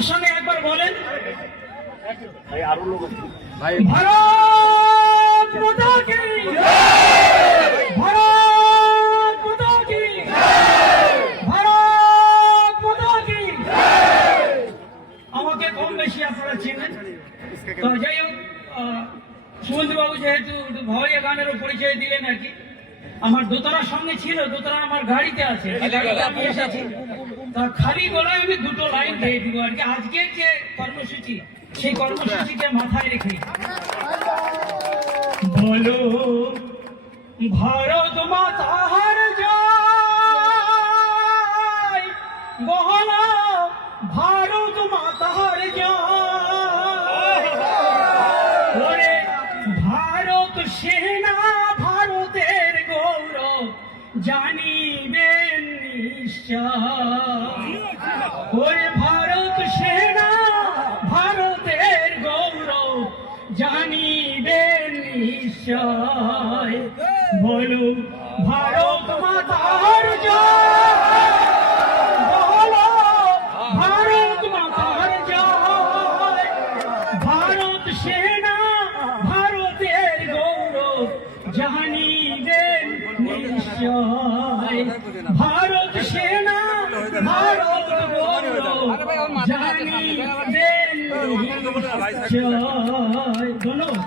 আমার সঙ্গে একবার বলেন, ভাই ভারত মাতা কি ভারত মাতা কি ভারত মাতা কি। আমাকে কম বেশি আপনারা চেনেন। তো যাই হোক, সুমন্ত বাবু যেহেতু ভাওয়াইয়া গানেরও পরিচয় দিলেন আর কি, আমার দোতরা সঙ্গে ছিল, দোতরা আমার গাড়িতে আছে, গাড়িতে আমি এসেছি। তা খালি গলায় আমি দুটো লাইন গেয়ে দিব আর কি, আজকের যে কর্মসূচি সেই কর্মসূচিকে মাথায় রেখে। বলো ভারত মাতার জয়, বলো ভারত মাতার জয়। ওরে ভারত সেনা ভারতের গৌরব জানিবেন নিশ্চয়। ওরে ভারত সেনা ভারতের গৌরব জানিবেন নিশ্চয়। বলো ভারত মাতার জয়, বলো ভারত মাতার জয়। ভারত সেনা ভারতের গৌরব জানিবেন নিশ্চয়। ভারত সেনা ভারত গৌরব জানিবেন নিশ্চয়। ধন্যবাদ।